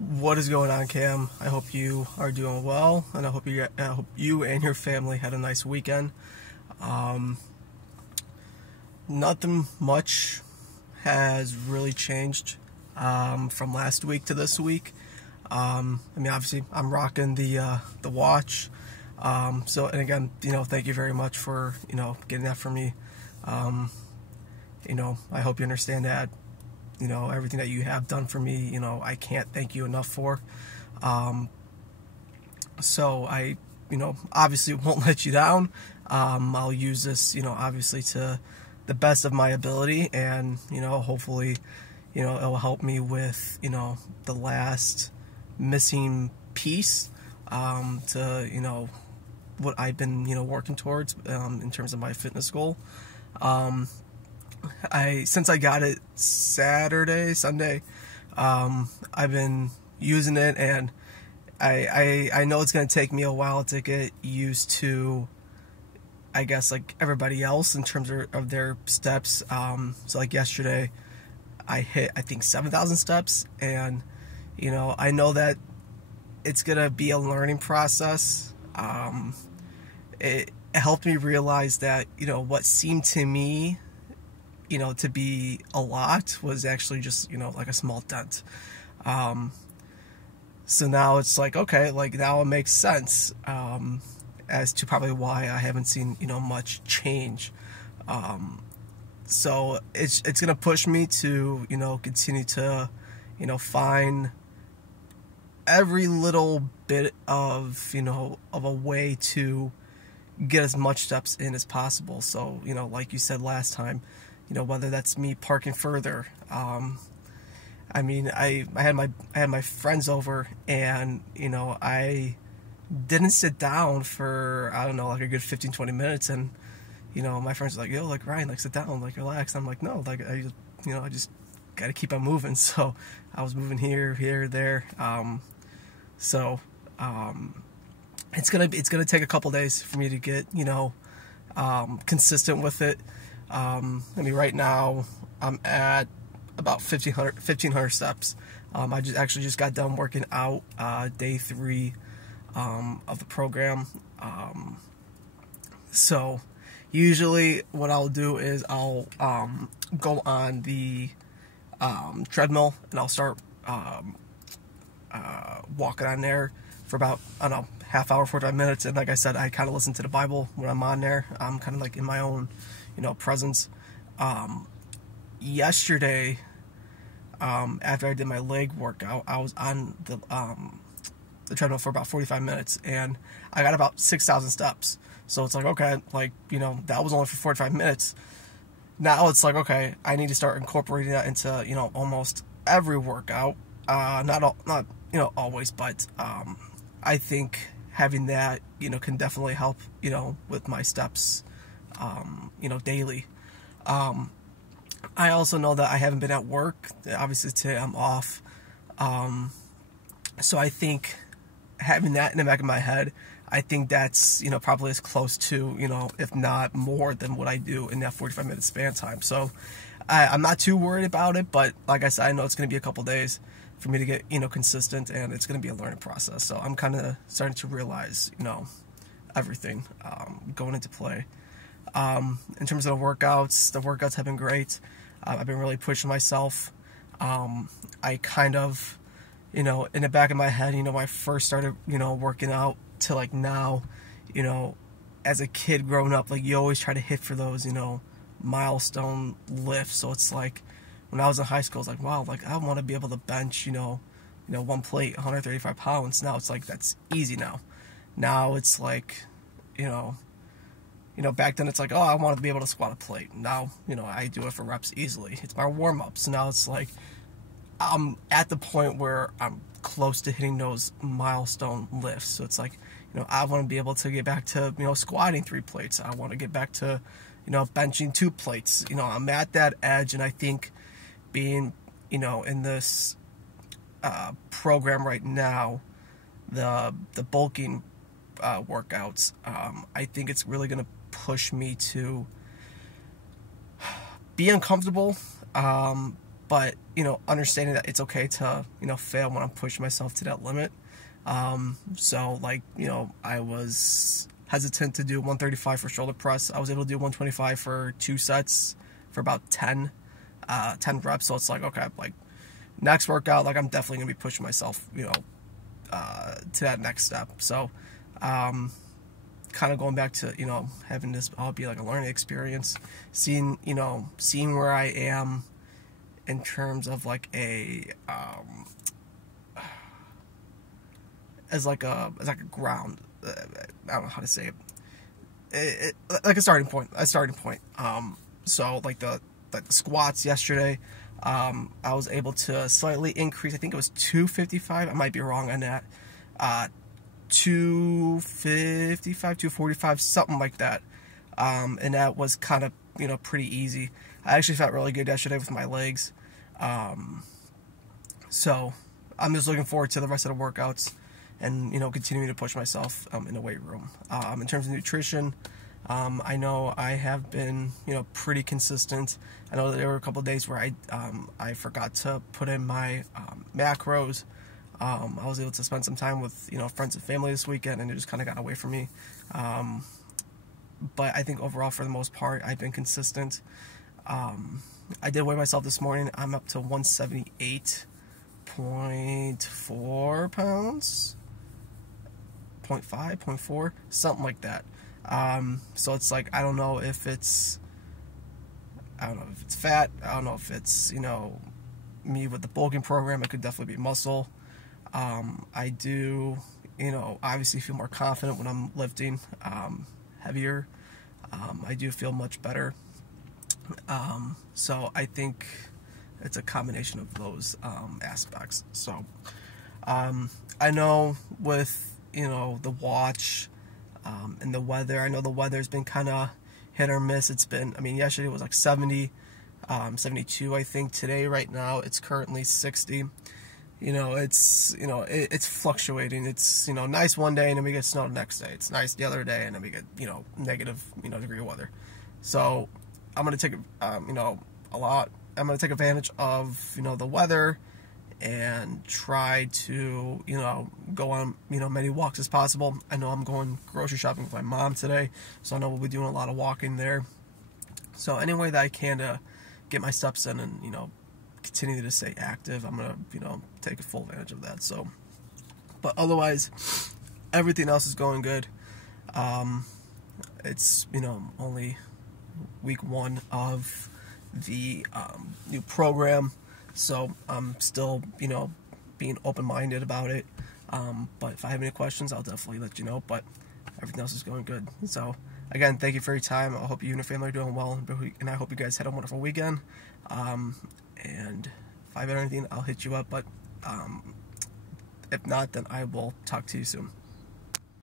What is going on, Cam? I hope you are doing well, and I hope you and your family had a nice weekend. Um, Nothing much has really changed from last week to this week. Obviously, I'm rocking the watch. And again, thank you very much for getting that for me. I hope you understand that. Everything that you have done for me, I can't thank you enough for. So I, obviously won't let you down. I'll use this, obviously to the best of my ability, and, hopefully, it will help me with, the last missing piece, to, what I've been, working towards, in terms of my fitness goal. Since I got it Sunday, I've been using it, and I know it's going to take me a while to get used to, I guess, like everybody else in terms of their steps. So like yesterday, I hit, I think, 7,000 steps, and, I know that it's going to be a learning process. It helped me realize that, what seemed to me, to be a lot was actually just, like a small dent. So now it's like, okay, like now it makes sense, as to probably why I haven't seen, much change. So it's going to push me to, continue to, find every little bit of, of a way to get as much steps in as possible. So, like you said last time, whether that's me parking further. I had my friends over, and, I didn't sit down for, I don't know, like a good 15-20 minutes, and, my friends were like, yo, like, Ryan, like, sit down, like, relax. I'm like, no, like, I just gotta keep on moving. So I was moving here, there. It's gonna take a couple days for me to get, consistent with it. Right now I'm at about 1,500 steps. I just got done working out day 3 of the program. So usually what I'll do is I'll go on the treadmill, and I'll start walking on there for about, I don't know, half hour, 45 minutes. And like I said, I kind of listen to the Bible when I'm on there. I'm kind of like in my own, presence. Yesterday, after I did my leg workout, I was on the treadmill for about 45 minutes, and I got about 6,000 steps. So it's like, okay, like, that was only for 45 minutes. Now it's like, okay, I need to start incorporating that into, almost every workout. Not always, but I think having that, can definitely help, with my steps, daily. I also know that I haven't been at work. Obviously today I'm off. So I think having that in the back of my head, I think that's, probably as close to, if not more than what I do in that 45-minute span time. So I'm not too worried about it, but like I said, I know it's going to be a couple days for me to get, consistent, and it's going to be a learning process. So I'm kind of starting to realize, everything going into play. In terms of the workouts have been great. I've been really pushing myself. I kind of, in the back of my head, when I first started, working out to like now, as a kid growing up, like you always try to hit for those, milestone lifts. So it's like when I was in high school, it's like, wow, like I want to be able to bench, one plate, 135 pounds. Now it's like, that's easy now. Now it's like, back then it's like, oh, I want to be able to squat a plate. Now, I do it for reps easily. It's my warm-ups. Now it's like, I'm at the point where I'm close to hitting those milestone lifts. So it's like, I want to be able to get back to, squatting 3 plates. I want to get back to, benching 2 plates. I'm at that edge, and I think being, in this program right now, the bulking workouts, I think it's really going to push me to be uncomfortable, but, you know, understanding that it's okay to, you know, fail when I'm pushing myself to that limit. So, like, you know, I was hesitant to do 135 for shoulder press. I was able to do 125 for 2 sets for about 10 reps. So it's like, okay, like, next workout, like, I'm definitely going to be pushing myself, you know, to that next step. So, kind of going back to, you know, having this all be like a learning experience, seeing where I am in terms of like as like a ground, I don't know how to say it, like a starting point. So like the squats yesterday, I was able to slightly increase. I think it was 255. I might be wrong on that. 255, 245, something like that. And that was kind of, you know, pretty easy. I actually felt really good yesterday with my legs. So I'm just looking forward to the rest of the workouts and, you know, continuing to push myself in the weight room. In terms of nutrition, I know I have been, you know, pretty consistent. I know there were a couple of days where I forgot to put in my macros. I was able to spend some time with, you know, friends and family this weekend, and it just kind of got away from me. But I think overall, for the most part, I've been consistent. I did weigh myself this morning. I'm up to 178.4 pounds, 0.5, 0.4, something like that. So it's like, I don't know if it's fat. I don't know if it's, you know, me with the bulking program. It could definitely be muscle. I do, you know, obviously feel more confident when I'm lifting heavier. I do feel much better. So I think it's a combination of those aspects. So I know with, you know, the watch and the weather, I know the weather's been kind of hit or miss. It's been, I mean, yesterday it was like 70, 72, I think. Today, right now, it's currently 60. You know, it's fluctuating. It's, you know, nice one day and then we get snow the next day. It's nice the other day and then we get, you know, negative, you know, degree of weather. So I'm going to take, you know, I'm going to take advantage of, you know, the weather and try to, you know, go on, you know, many walks as possible. I know I'm going grocery shopping with my mom today, so I know we'll be doing a lot of walking there. So any way that I can to get my steps in and, you know, continue to stay active, I'm going to, you know, take full advantage of that. So, but otherwise, everything else is going good. It's, you know, only week 1 of the new program, so I'm still, you know, being open-minded about it. But if I have any questions, I'll definitely let you know. But everything else is going good. So again, thank you for your time. I hope you and your family are doing well, and I hope you guys had a wonderful weekend. And if I have anything, I'll hit you up. But if not, then I will talk to you soon.